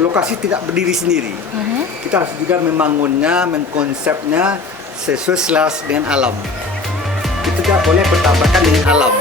lokasi tidak berdiri sendiri. Kita harus juga membangunnya, mengkonsepnya sesuai selaras dengan alam. Kita tidak boleh bertabrakan dengan alam.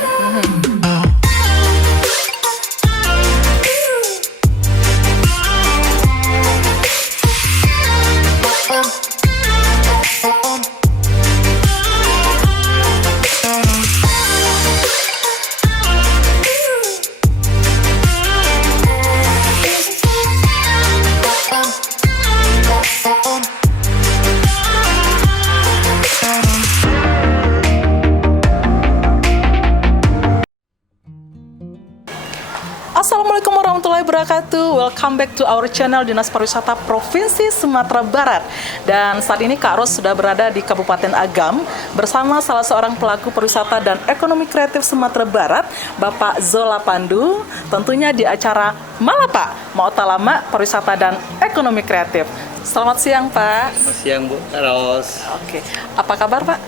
Assalamualaikum warahmatullahi wabarakatuh. Welcome back to our channel Dinas Pariwisata Provinsi Sumatera Barat. Dan saat ini Kak Ros sudah berada di Kabupaten Agam bersama salah seorang pelaku pariwisata dan ekonomi kreatif Sumatera Barat, Bapak Zola Pandu. Tentunya di acara Malapa, Mautalama Pariwisata dan Ekonomi Kreatif. Selamat siang Pak. Selamat siang Bu Ros. Oke, apa kabar Pak?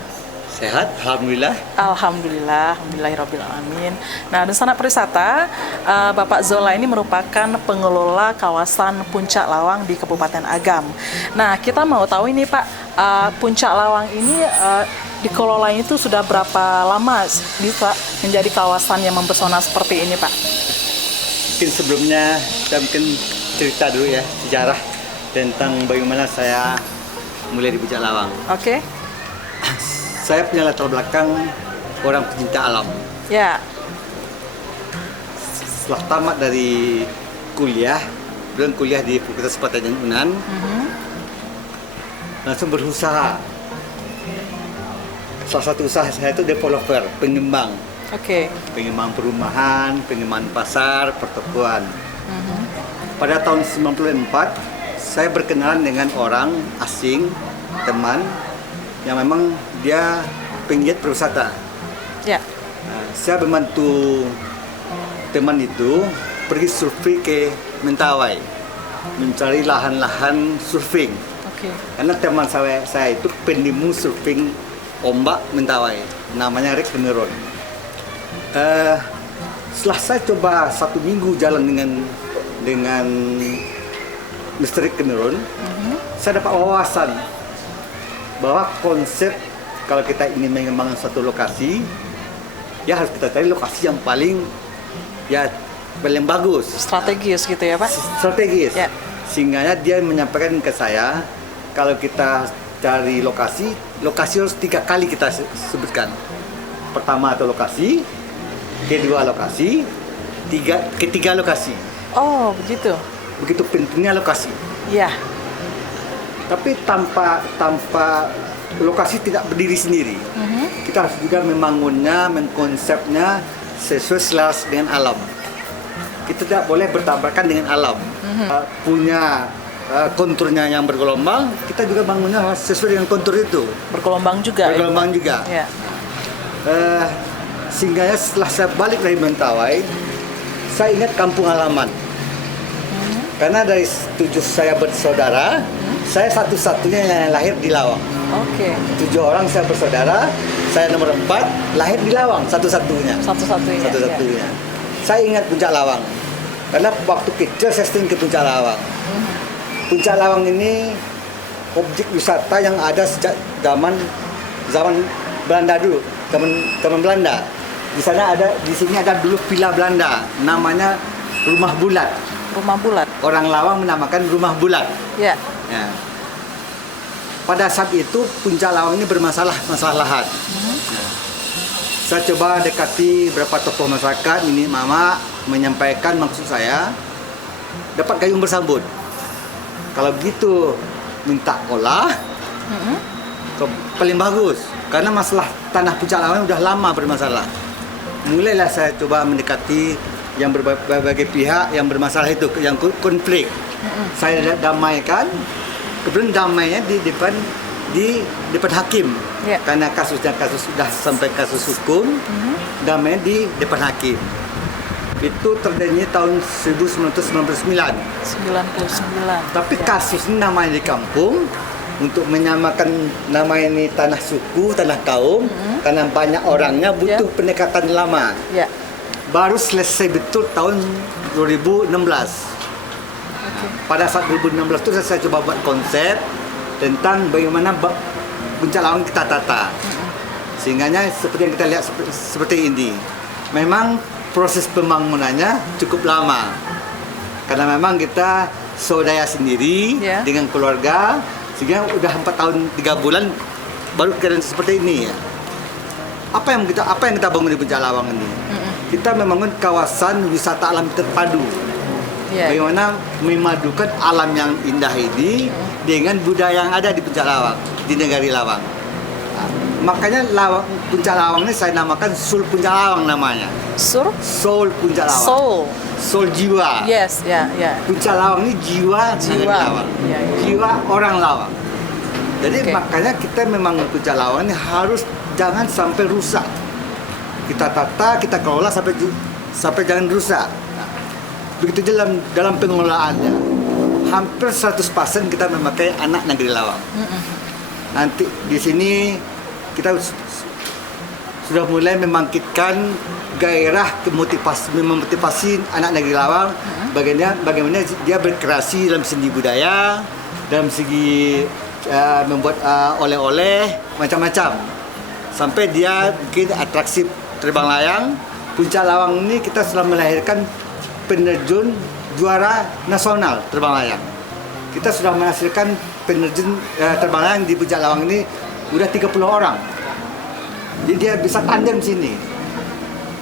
Sehat, alhamdulillah. Alhamdulillah, alhamdulillahirobbilalamin. Nah, Dusana Pariwisata, Bapak Zola ini merupakan pengelola kawasan Puncak Lawang di Kabupaten Agam. Nah, kita mau tahu ini Pak, Puncak Lawang ini dikelola itu sudah berapa lama bisa menjadi kawasan yang mempesona seperti ini Pak? Mungkin sebelumnya saya mungkin cerita dulu ya sejarah tentang bagaimana saya mulai di Puncak Lawang. Oke. Saya punya latar belakang orang pecinta alam. Ya. Setelah tamat dari kuliah, belum kuliah di Fakultas Pertanian Unan, langsung berusaha. Salah satu usaha saya itu developer, pengembang. Oke. Pengembang perumahan, pengembangan pasar, pertokoan. Pada tahun 94, saya berkenalan dengan orang asing, teman, yang memang dia penggiat pariwisata. Ya. Nah, saya membantu teman itu pergi surfing ke Mentawai, mencari lahan-lahan surfing. Oke. Karena teman saya itu penemu surfing ombak Mentawai, namanya Rick Peneron. Setelah saya coba 1 minggu jalan dengan Mr. Rick Peneron, saya dapat wawasan bahwa konsep kalau kita ingin mengembangkan suatu lokasi, ya harus kita cari lokasi yang paling bagus, Strategis gitu ya Pak? strategis. Ya. Sehingga dia menyampaikan ke saya kalau kita cari lokasi harus 3 kali kita sebutkan. Pertama atau lokasi, kedua lokasi, ketiga lokasi. Oh begitu. Begitu pentingnya lokasi. Ya. Tapi tanpa lokasi tidak berdiri sendiri. Kita harus juga membangunnya, mengkonsepnya sesuai selaras dengan alam. Kita tidak boleh bertabrakan dengan alam. Punya konturnya yang bergelombang, kita juga bangunnya sesuai dengan kontur itu. Bergelombang juga. Bergelombang juga. Ya. Sehingga setelah saya balik dari Mentawai, saya ingat kampung halaman. Karena dari 7 saya bersaudara, saya satu-satunya yang lahir di Lawang. Oke. 7 orang saya bersaudara, saya nomor 4, lahir di Lawang, satu-satunya. Satu-satunya. Satu-satunya. Saya ingat Puncak Lawang, karena waktu kecil saya sering ke Puncak Lawang. Puncak Lawang ini objek wisata yang ada sejak zaman Belanda dulu, zaman Belanda. Di sini ada dulu villa Belanda, namanya Rumah Bulat. Rumah bulat. Orang Lawang menamakan Rumah Bulat. Ya. Ya. Pada saat itu Puncak Lawang ini masalah lahan. Saya coba dekati beberapa tokoh masyarakat, ini mama menyampaikan maksud saya dapat gayung bersambut. Kalau begitu minta olah, paling bagus. Karena masalah tanah Puncak Lawang udah lama bermasalah. Mulailah saya coba mendekati yang berbagai pihak yang bermasalah itu, yang konflik. Saya damaikan, kemudian damainya di depan hakim. Ya. Karena kasusnya sudah sampai kasus hukum, damainya di depan hakim. Itu terjadi tahun 1999. 99. Tapi Ya. kasus ini namanya di kampung, untuk menyamakan nama ini tanah suku, tanah kaum, karena banyak orangnya butuh pendekatan lama. Ya. Baru selesai betul tahun 2016. pada saat 2016 itu saya coba buat konsep tentang bagaimana Puncak Lawang kita tata. Sehingganya seperti yang kita lihat seperti ini. Memang proses pembangunannya cukup lama. Karena memang kita swadaya sendiri dengan keluarga, sehingga udah 4 tahun 3 bulan baru keren seperti ini ya. Apa yang kita bangun di Puncak Lawang ini? Kita membangun kawasan wisata alam terpadu. Bagaimana memadukan alam yang indah ini dengan budaya yang ada di Puncak Lawang, di Negari Lawang. Nah, makanya Puncak Lawang ini saya namakan Soul Puncak Lawang namanya. Soul Puncak Lawang. Soul jiwa. Yes, ya. Puncak Lawang ini jiwa Negari Lawang. Jiwa orang Lawang. Jadi makanya kita memang Puncak Lawang ini harus jangan sampai rusak. Kita tata, kita kelola sampai jangan rusak. Begitu dalam pengelolaannya. Hampir 100% kita memakai anak Negeri Lawang. Nanti di sini kita sudah mulai membangkitkan gairah memotivasi anak Negeri Lawang bagaimana dia berkreasi dalam seni budaya, dalam segi membuat oleh-oleh macam-macam. Sampai dia bikin atraksi terbang layang. Puncak Lawang ini kita sudah melahirkan penerjun juara nasional terbang layang. Kita sudah menghasilkan penerjun terbang layang di Puncak Lawang ini udah 30 orang. Jadi dia bisa tandem sini.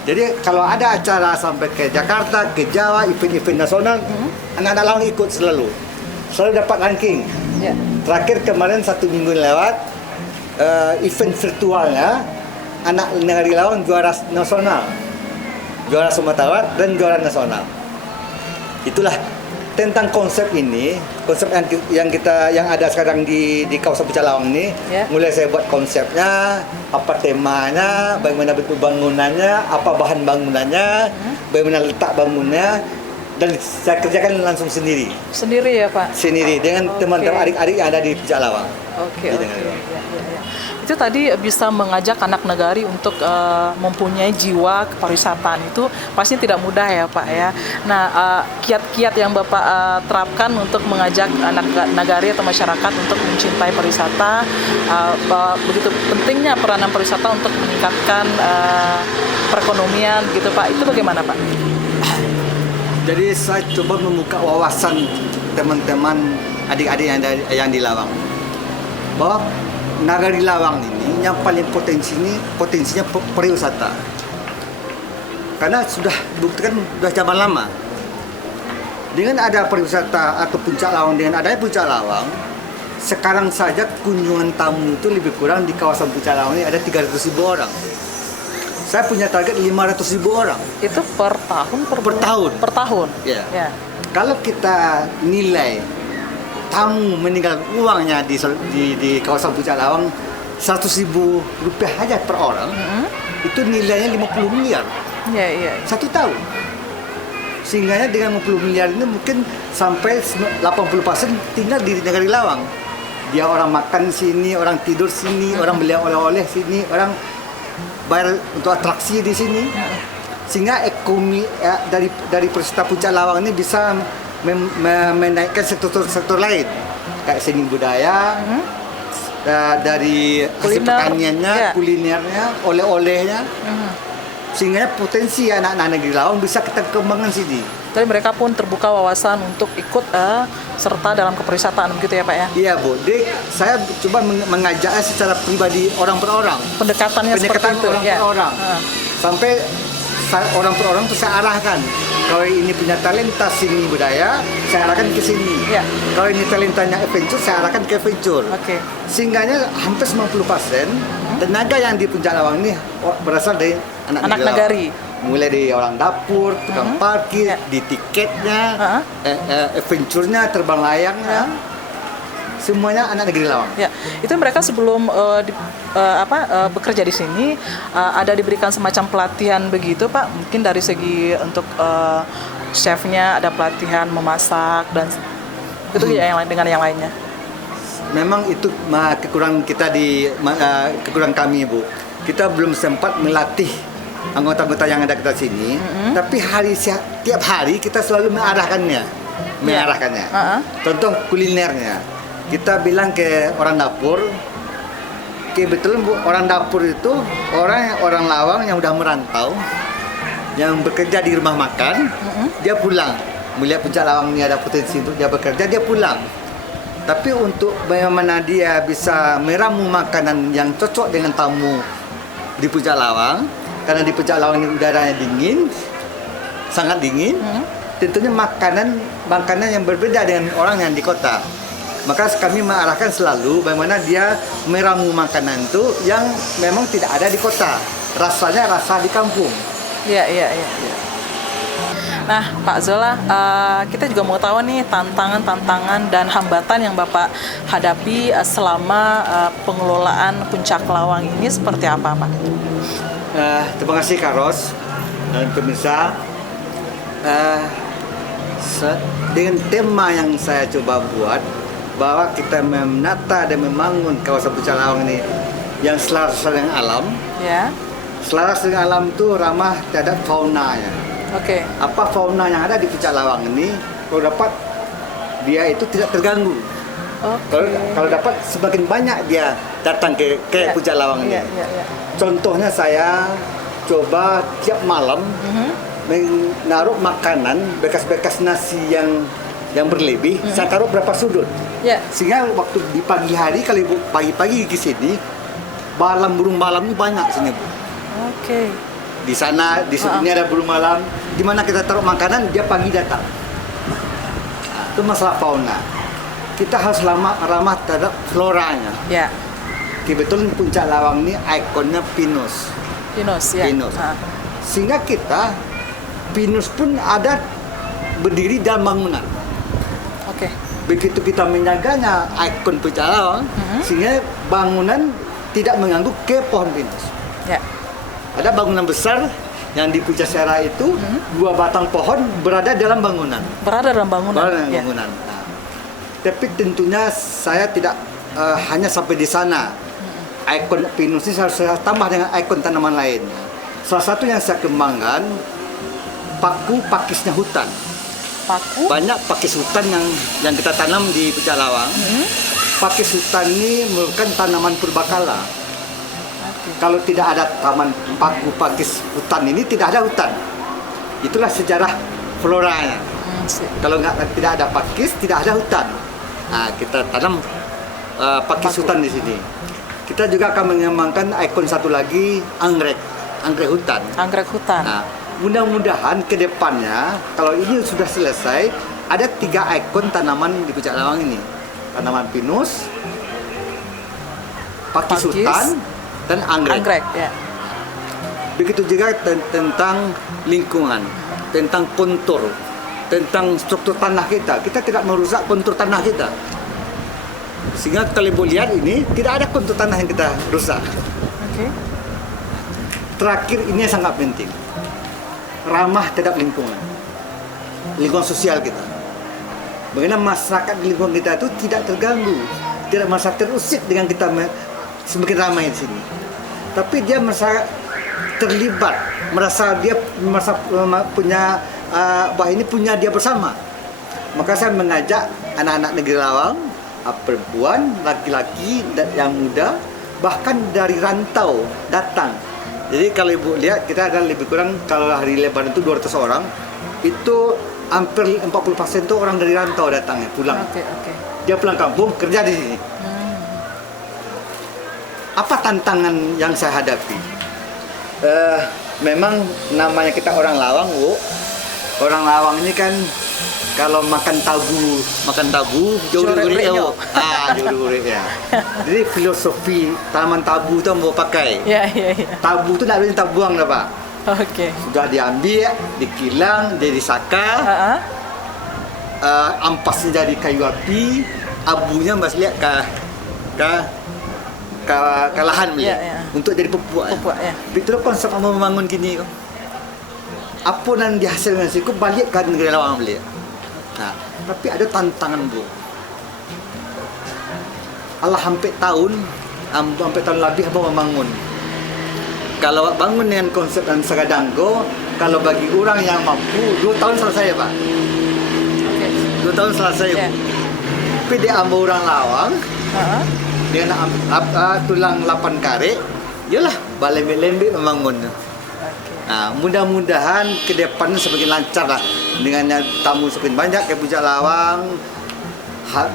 Jadi kalau ada acara sampai ke Jakarta, ke Jawa, event-event nasional, anak-anak Lawang ikut selalu dapat ranking. Terakhir kemarin 1 minggu lewat event virtualnya anak Negeri Lawang juara nasional, juara Sumatera Barat dan juara nasional. Itulah tentang konsep ini, konsep yang ada sekarang di kawasan Puncak Lawang ini. Mulai saya buat konsepnya, apa temanya, bagaimana bentuk bangunannya, apa bahan bangunannya, bagaimana letak bangunannya, dan saya kerjakan langsung sendiri ya Pak? Sendiri dengan teman-teman adik-adik yang ada di Puncak Lawang. Oke. Itu tadi bisa mengajak anak negari untuk mempunyai jiwa kepariwisataan itu pasti tidak mudah ya Pak ya. Nah, kiat-kiat yang Bapak terapkan untuk mengajak anak negari atau masyarakat untuk mencintai pariwisata, begitu pentingnya peranan pariwisata untuk meningkatkan perekonomian gitu Pak. Itu bagaimana Pak? Jadi saya coba membuka wawasan teman-teman adik-adik yang di Lawang bahwa Negari Lawang ini yang paling potensinya pariwisata. Karena sudah dibuktikan sudah zaman lama. Dengan ada pariwisata atau Puncak Lawang, dengan adanya Puncak Lawang, sekarang saja kunjungan tamu itu lebih kurang di kawasan Puncak Lawang ini ada 300.000 orang. Saya punya target 500.000 orang. Itu per tahun? Per tahun. Ya. Kalau kita nilai tamu meninggal uangnya di kawasan Puncak Lawang 100.000 rupiah aja per orang, itu nilainya 50 miliar. Satu tahun. Sehingga dengan 50 miliar ini mungkin sampai 80% tinggal di Negeri Lawang. Dia orang makan sini, orang tidur sini, orang beli oleh-oleh sini, orang bayar untuk atraksi di sini. Sehingga ekonomi dari pariwisata Puncak Lawang ini bisa menaikkan sektor lain kayak seni budaya, dari hasil pertaniannya, kulinernya, oleh-olehnya, sehingga potensi anak-anak Negeri Lawang bisa kita kembangkan sini. Jadi mereka pun terbuka wawasan untuk ikut serta dalam kepariwisataan begitu ya Pak ya? Iya Bu, saya coba mengajaknya secara pribadi orang per orang. Pendekatannya seperti itu orang per orang. Sampai orang per orang itu saya arahkan. Kalau ini punya talenta seni budaya, saya arahkan ke sini. Kalau ini talentanya adventure, saya arahkan ke adventure. Sehingganya hampir 90% tenaga yang di Puncak Lawang ini berasal dari anak negari. Mulai dari orang dapur, tukang parkir, di tiketnya, adventure-nya, terbang layangnya, semuanya anak Negeri Lawang. Itu mereka sebelum bekerja di sini ada diberikan semacam pelatihan begitu Pak, mungkin dari segi untuk chefnya ada pelatihan memasak dan itu ya dengan yang lainnya. Memang itu kekurangan kekurangan kami Bu. Kita belum sempat melatih anggota-anggota yang ada kita sini, tapi tiap hari kita selalu mengarahkannya. mengarahkannya. Uh-uh. Contoh kulinernya, kita bilang ke orang dapur, kebetulan orang dapur itu orang Lawang yang udah merantau, yang bekerja di rumah makan, dia pulang. Melihat Puncak Lawang ini ada potensi untuk dia bekerja, dia pulang. Tapi untuk bagaimana dia bisa meramu makanan yang cocok dengan tamu di Puncak Lawang, karena di Puncak Lawang ini udaranya dingin, sangat dingin, tentunya makanan yang berbeda dengan orang yang di kota. Maka kami mengarahkan selalu bagaimana dia meramu makanan itu yang memang tidak ada di kota. Rasanya rasa di kampung. Iya. Nah, Pak Zola, kita juga mau tahu nih tantangan dan hambatan yang Bapak hadapi selama pengelolaan Puncak Lawang ini seperti apa, Pak? Terima kasih Kak Ros dan pemirsa. Dengan tema yang saya coba buat, bahwa kita menata dan membangun kawasan Puncak Lawang ini yang selaras dengan alam. Ya. Selaras dengan alam itu ramah terhadap faunanya. Oke. Apa fauna yang ada di Puncak Lawang ini, kalau dapat dia itu tidak terganggu. Kalau dapat semakin banyak dia datang ke Puncak Lawang ini. Iya. Contohnya saya coba tiap malam menaruh makanan bekas-bekas nasi yang berlebih, saya taruh berapa sudut. Ya. Sehingga waktu di pagi hari, kalau Ibu pagi-pagi ke sini, burung malam ini banyak sini, Bu. Oke. Di sana, di sini ada burung malam. Di mana kita taruh makanan, dia pagi datang. Nah, itu masalah fauna. Kita harus ramah terhadap floranya. Ya. Kebetulan Puncak Lawang ini ikonnya pinus. Pinus, ya. Pinus. Sehingga kita, pinus pun ada berdiri dalam bangunan. Oke. Begitu kita menjaganya ikon Puncak Lawang, sehingga bangunan tidak mengganggu ke pohon pinus. Ya. Ada bangunan besar yang di Puncak Sera itu, 2 batang pohon berada dalam bangunan. Berada dalam bangunan. Ya. Nah, tapi tentunya saya tidak hanya sampai di sana. Ikon pinus ini harus saya tambah dengan ikon tanaman lain. Salah satu yang saya kembangkan, pakisnya hutan. Paku. Banyak pakis hutan yang kita tanam di Puncak Lawang. Pakis hutan ini merupakan tanaman purbakala. Kalau tidak ada taman pakis hutan ini, tidak ada hutan. Itulah sejarah floranya. Kalau tidak ada pakis, tidak ada hutan. Nah, kita tanam pakis hutan di sini. Kita juga akan mengembangkan ikon satu lagi, anggrek hutan. Anggrek hutan. Nah, mudah-mudahan ke depannya, kalau ini sudah selesai, ada 3 ikon tanaman di Puncak Lawang ini. Tanaman pinus, pakis hutan, dan anggrek. Ya. Begitu juga tentang lingkungan, tentang kontur, tentang struktur tanah kita. Kita tidak merusak kontur tanah kita. Sehingga kalau Ibu lihat ini, tidak ada kontur tanah yang kita rusak. Oke. Terakhir, ini yang sangat penting. Ramah terhadap lingkungan sosial kita. Bagaimana masyarakat di lingkungan kita itu tidak terganggu, tidak merasa terusik dengan kita semakin ramai di sini. Tapi dia merasa terlibat, merasa punya bahwa ini punya dia bersama. Maka saya mengajak anak-anak negeri Lawang, perempuan, laki-laki yang muda, bahkan dari rantau datang. Jadi kalau Ibu lihat, kita ada lebih kurang, kalau hari Lebaran itu 200 orang, itu hampir 40% itu orang dari rantau datangnya, pulang. Oke. Dia pulang kampung, kerja di sini. Apa tantangan yang saya hadapi? Memang namanya kita orang Lawang, Bu. Orang Lawang ini kan kalau makan tabu jauh dari Jauh. ya. Jadi filosofi tanaman tabu itu mau pakai. Iya. Tabu itu tidak boleh kita buang dah, Pak. Oke. Sudah diambil, dikilang, jadi saka, ampasnya jadi kayu api, abunya masih lihat ke lahan untuk jadi pupuk. Ya. Betul konsep mau membangun gini. Apa yang dihasilkan siku balik ke negeri Lawang beli. Nah, tapi ada tantangan, Bu. Allah hampir tahun lebih abang membangun. Kalau bangun dengan konsep dan Sagadanggo, kalau bagi orang yang mampu 2 tahun selesai, Pak. Oke. 2 tahun selesai. Ya. Tapi dia ambil orang Lawang, Heeh. dia nak tulang 8 kare, yalah lembek-lembek membangun. Oke. Nah, mudah-mudahan ke depan semakin lancar lah dengan tamu semakin banyak ke Puncak Lawang,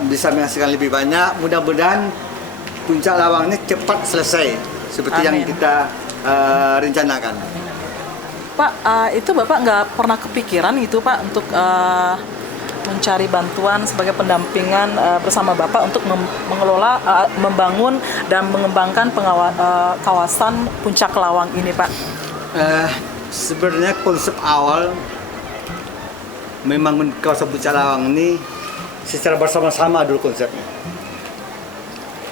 bisa menghasilkan lebih banyak. Mudah-mudahan Puncak Lawang ini cepat selesai seperti yang Amin. kita rencanakan. Pak, itu Bapak nggak pernah kepikiran gitu Pak untuk mencari bantuan sebagai pendampingan bersama Bapak untuk mengelola, membangun dan mengembangkan kawasan Puncak Lawang ini Pak? Sebenarnya konsep awal membangun kawasan Puncak Lawang ini secara bersama-sama dulu konsepnya.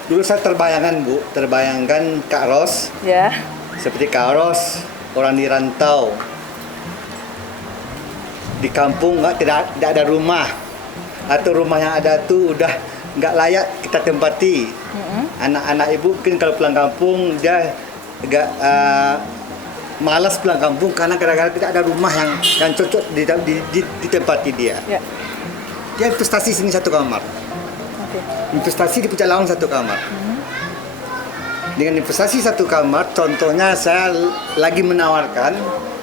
Dulu saya terbayangkan Kak Ros, Ya. seperti Kak Ros, orang di rantau, di kampung tidak ada rumah, atau rumah yang ada tuh udah nggak layak kita tempati. Anak-anak ibu mungkin kalau pulang kampung dia agak malas pulang kampung karena kadang-kadang tidak ada rumah yang cocok ditempati dia. Ya. Dia investasi sini 1 kamar, Oke. investasi di Puncak Lawang 1 kamar. Dengan investasi 1 kamar, contohnya saya lagi menawarkan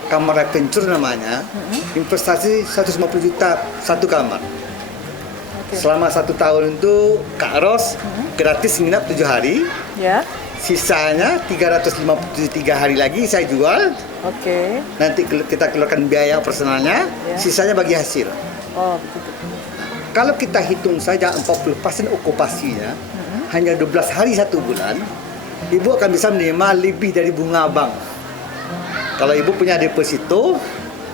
kamar adventure namanya, investasi 150 juta 1 kamar. Oke. Selama 1 tahun itu Kak Ros gratis nginap 7 hari, Ya. sisanya 353 hari lagi saya jual. Oke. Nanti kita keluarkan biaya personalnya, Ya. sisanya bagi hasil. Oh, begitu. Kalau kita hitung saja 40% okupasinya, hanya 12 hari 1 bulan, ibu akan bisa menerima lebih dari bunga bank. Kalau ibu punya deposito,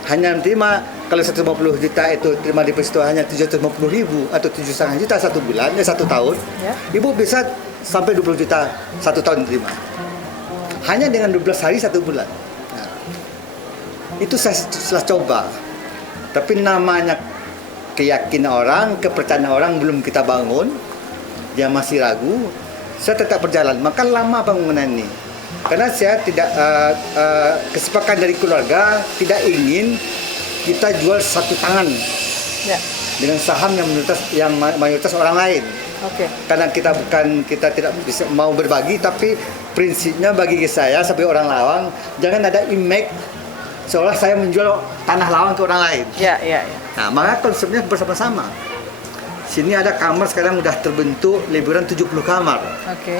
hanya menerima, kalau 150 juta itu terima deposito hanya 750.000 atau 7,5 juta 1 bulan, 1 tahun, Ya. ibu bisa sampai 20 juta 1 tahun terima. Hanya dengan 12 hari 1 bulan. Nah, itu saya setelah coba. Tapi namanya keyakinan orang, kepercayaan orang belum kita bangun, dia masih ragu, saya tetap berjalan. Maka lama bangunan ini. Karena saya tidak kesepakatan dari keluarga tidak ingin kita jual 1 tangan Ya. dengan saham yang mayoritas orang lain. Oke. Karena kita tidak bisa mau berbagi, tapi prinsipnya bagi saya sebagai orang Lawang jangan ada image seolah saya menjual tanah Lawang ke orang lain. Ya, ya, ya. Nah, maka konsepnya bersama-sama. Sini ada kamar sekarang udah terbentuk liburan 70 kamar. Oke.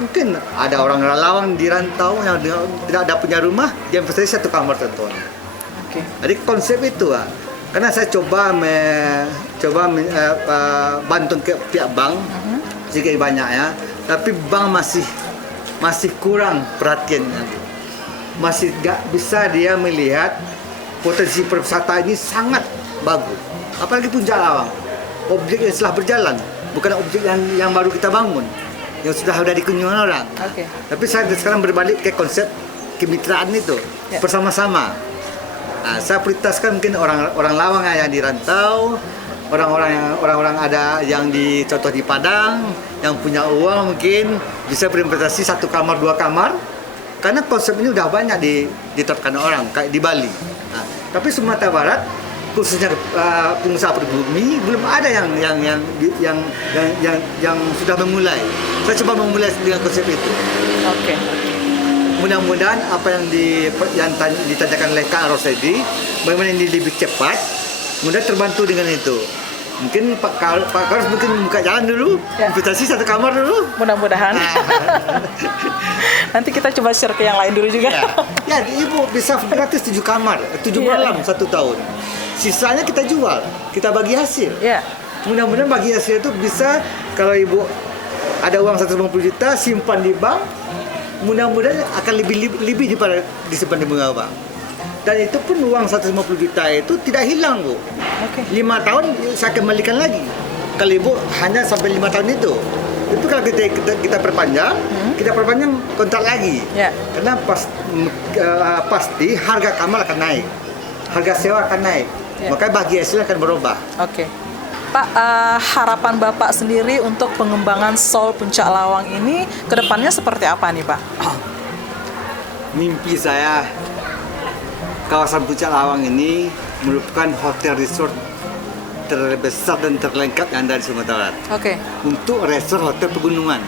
Mungkin ada orang Lawang di rantau yang tidak ada punya rumah, dia investasi 1 kamar tentunya. Oke. Jadi konsep itu karena saya coba bantu ke pihak bank sedikit banyak ya, tapi bank masih kurang perhatiannya, masih nggak bisa dia melihat potensi perwisata ini sangat bagus, apalagi Puncak Lawang, objek yang setelah berjalan, bukan objek yang baru kita bangun, yang sudah ada dikunjungi orang. Oke. Tapi saya sekarang berbalik ke konsep kemitraan itu, Ya. bersama-sama. Nah, saya prioritaskan mungkin orang Lawang yang di rantau, orang-orang ada yang contoh di Padang, yang punya uang mungkin bisa berinvestasi 1 kamar 2 kamar, karena konsep ini udah banyak diterapkan orang kayak di Bali. Nah, tapi Sumatera Barat khususnya pengusaha pribumi belum ada yang sudah memulai. Saya coba memulai dengan konsep itu. Oke. Mudah-mudahan apa yang ditanyakan oleh Kak Ros tadi, bagaimana ini lebih cepat, mudah terbantu dengan itu. Mungkin Pak Ros mungkin buka jalan dulu, Ya. investasi 1 kamar dulu. Mudah-mudahan. Nanti kita coba share ke yang lain dulu juga. Ya, ibu bisa gratis 7 kamar, 7 Iya. malam 1 tahun. Sisanya kita jual, kita bagi hasil. Ya. Mudah-mudahan bagi hasil itu bisa, kalau ibu ada uang 150 juta simpan di bank, mudah-mudahan akan lebih daripada disimpan di bunga bank. Dan itu pun uang 150 juta itu tidak hilang, Bu. Oke. 5 tahun saya kembalikan lagi. Kalau ibu hanya sampai 5 tahun itu. Itu kalau kita perpanjang, kita perpanjang kontrak lagi. Ya. Karena pasti harga kamar akan naik. Harga sewa akan naik. Ya. Maka bagi hasil akan berubah. Oke. Pak, harapan Bapak sendiri untuk pengembangan Sol Puncak Lawang ini kedepannya seperti apa nih Pak? Mimpi saya kawasan Puncak Lawang ini merupakan hotel resort terbesar dan terlengkap yang ada di Sumatera Barat. Oke. Untuk resort hotel pegunungan.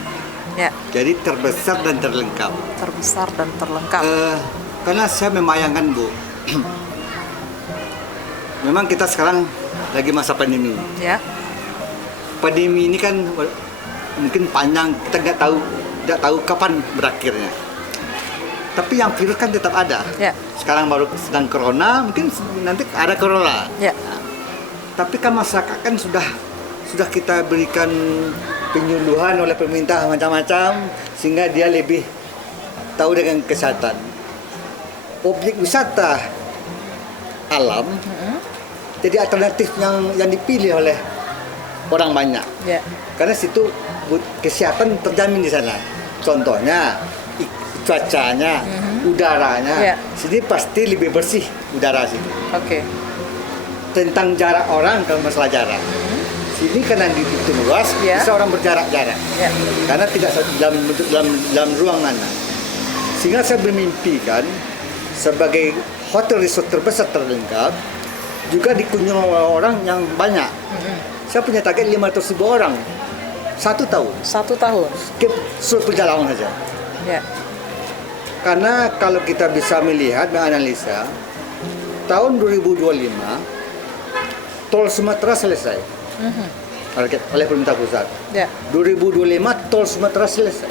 Ya. Jadi terbesar dan terlengkap. Terbesar dan terlengkap. Karena saya membayangkan, Bu, memang kita sekarang lagi masa pandemi. Ya. Pandemi ini kan mungkin panjang, kita tidak tahu kapan berakhirnya. Tapi yang virus kan tetap ada. Ya. Sekarang baru sedang corona, mungkin nanti ada corona. Ya. Tapi kan masyarakat kan sudah kita berikan penyuluhan oleh pemerintah macam-macam sehingga dia lebih tahu dengan kesehatan. Objek wisata alam jadi alternatif yang dipilih oleh orang banyak. Ya. Karena situ kesehatan terjamin di sana. Contohnya cuacanya, udaranya. Ya. Sini pasti lebih bersih udara sini. Oke. Tentang jarak orang, kalau masalah jarak. Sini karena itu luas, Ya. bisa orang berjarak-jarak. Ya. Karena tidak dalam ruangan. Sehingga saya bermimpi kan, sebagai hotel resort terbesar terlengkap, juga dikunjungi oleh orang yang banyak. Saya punya target 500.000 orang. 1 tahun. 1 tahun. Ke seluruh perjalanan saja. Ya. Karena kalau kita bisa melihat dan analisa, tahun 2025, tol Sumatera selesai. Oleh pemerintah pusat. Ya. 2025 tol Sumatera selesai.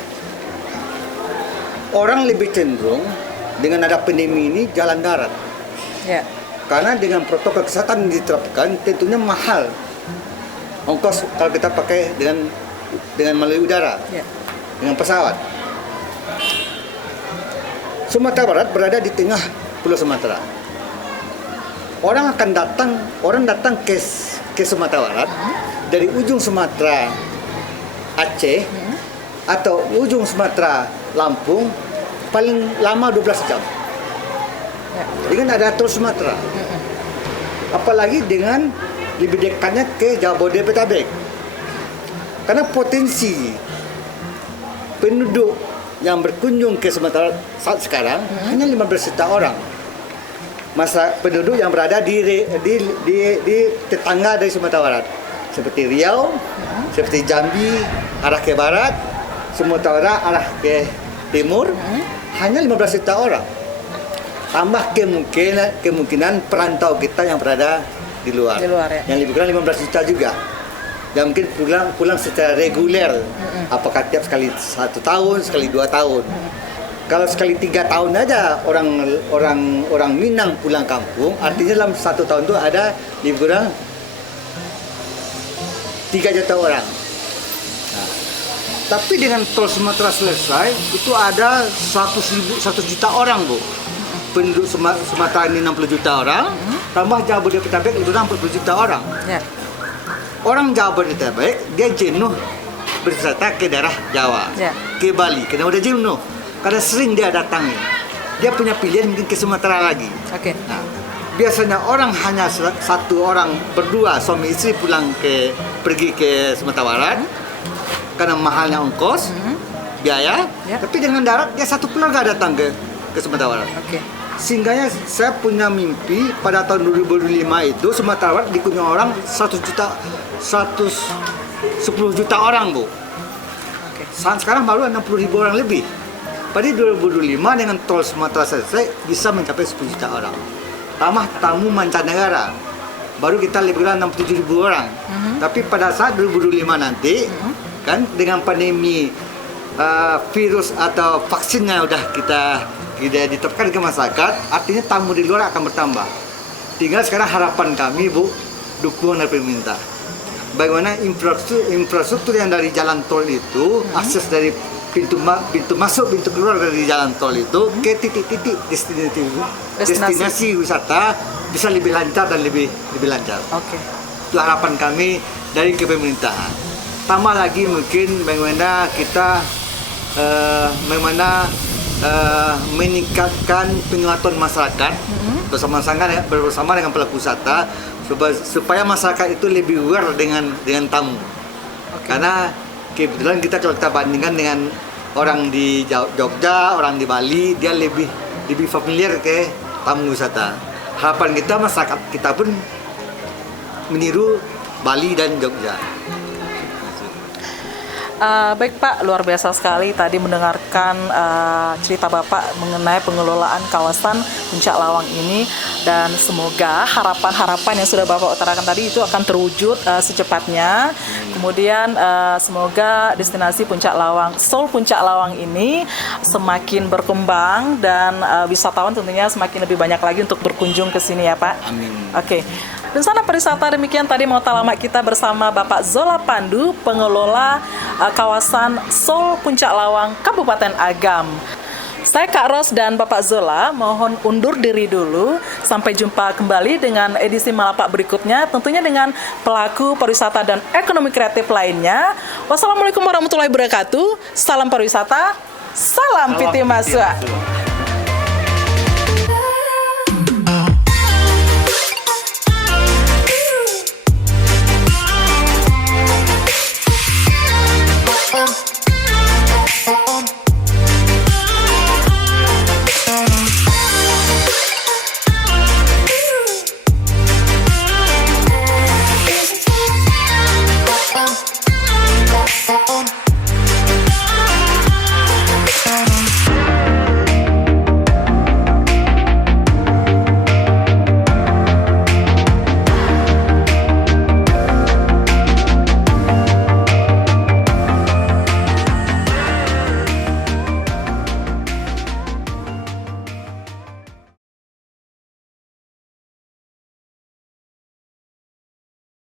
Orang lebih cenderung dengan ada pandemi ini jalan darat. Ya. Karena dengan protokol kesehatan yang diterapkan tentunya mahal. Ongkos kalau kita pakai dengan melalui udara, Ya. dengan pesawat. Sumatera Barat berada di tengah Pulau Sumatera. Orang datang ke Sumatera Barat dari ujung Sumatera Aceh atau ujung Sumatera Lampung paling lama 12 jam. Ya. Dengan ada tol Sumatera. Apalagi dengan lebih dekatnya ke Jabodetabek. Karena potensi penduduk yang berkunjung ke Sumatera saat sekarang hanya 15 juta orang. Masa penduduk yang berada di tetangga dari Sumatera Barat, seperti Riau, seperti Jambi arah ke barat, Sumatera arah ke timur, hanya 15 juta orang. Tambah kemungkinan perantau kita yang berada di luar, ya. yang lebih kurang 15 juta juga. Yang mungkin pulang secara reguler, apakah tiap sekali 1 tahun, sekali 2 tahun. Kalau sekali 3 tahun aja orang Minang pulang kampung, artinya dalam 1 tahun itu ada lebih kurang 3 juta orang. Nah, tapi dengan tol Sumatera selesai, itu ada 100 juta orang, Bu. Penduduk Sumatera ini 60 juta orang, tambah Jabodetabek itu 40 juta orang. Ya. Orang Jabodetabek dia jenuh berwisata ke daerah Jawa, Ya. ke Bali, karena udah jenuh, karena sering dia datangi. Dia punya pilihan mungkin ke Sumatera lagi. Oke. Nah, biasanya orang hanya satu orang berdua suami istri pergi ke Sumatera Barat karena mahalnya ongkos, biaya. Ya. Tapi dengan darat dia satu keluarga datang ke Sumatera Barat. Oke. Sehingga saya punya mimpi pada tahun 2025 itu Sumatera Barat dikunjungi orang 110 juta orang, Bu. Oke. Sekarang baru 60.000 orang lebih. Pada 2025 dengan tol Sumatera selesai bisa mencapai 10 juta orang. Tambah tamu mancanegara, baru kita lebih kurang 67.000 orang. Tapi pada saat 2025 nanti, kan dengan pandemi virus atau vaksinnya udah kita diterapkan ke masyarakat, artinya tamu di luar akan bertambah. Tinggal sekarang harapan kami, Bu, dukungan dari pemerintah. Bagaimana infrastruktur yang dari jalan tol itu, akses dari pintu masuk, pintu keluar dari jalan tol itu ke titik-titik destinasi wisata bisa lebih lancar dan lebih lancar. Oke. Itu harapan kami dari pemerintahan. Tambah lagi mungkin bagaimana kita meningkatkan penyuluhan masyarakat bersama dengan pelaku wisata supaya masyarakat itu lebih aware dengan tamu. Karena kebetulan kalau kita bandingkan dengan orang di Jogja, orang di Bali, dia lebih familiar ke tamu wisata. Harapan kita masyarakat kita pun meniru Bali dan Jogja. Baik Pak, luar biasa sekali tadi mendengarkan cerita Bapak mengenai pengelolaan kawasan Puncak Lawang ini, dan semoga harapan-harapan yang sudah Bapak utarakan tadi itu akan terwujud secepatnya. Kemudian semoga destinasi Puncak Lawang, Soul Puncak Lawang ini semakin berkembang dan wisatawan tentunya semakin lebih banyak lagi untuk berkunjung ke sini ya Pak. Amin. Oke. Dan sana Pariwisata, demikian tadi Matalamak kita bersama Bapak Zola Pandu, pengelola kawasan Soul Puncak Lawang, Kabupaten Agam. Saya Kak Ros dan Bapak Zola mohon undur diri dulu. Sampai jumpa kembali dengan edisi Malapak berikutnya, tentunya dengan pelaku pariwisata dan ekonomi kreatif lainnya. Wassalamualaikum warahmatullahi wabarakatuh. Salam pariwisata, salam Piti Masua.